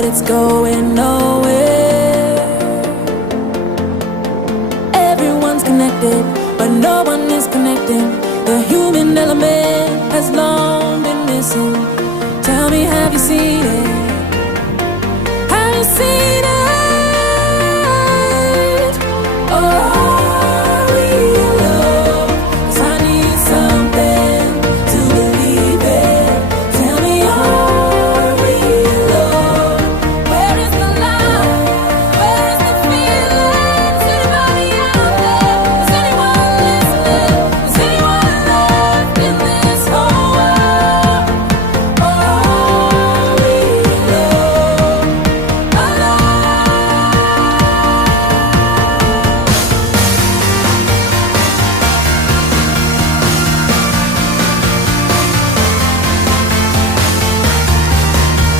but it's going nowhere. Everyone's connected, but no one is connecting. The human element has long been missing.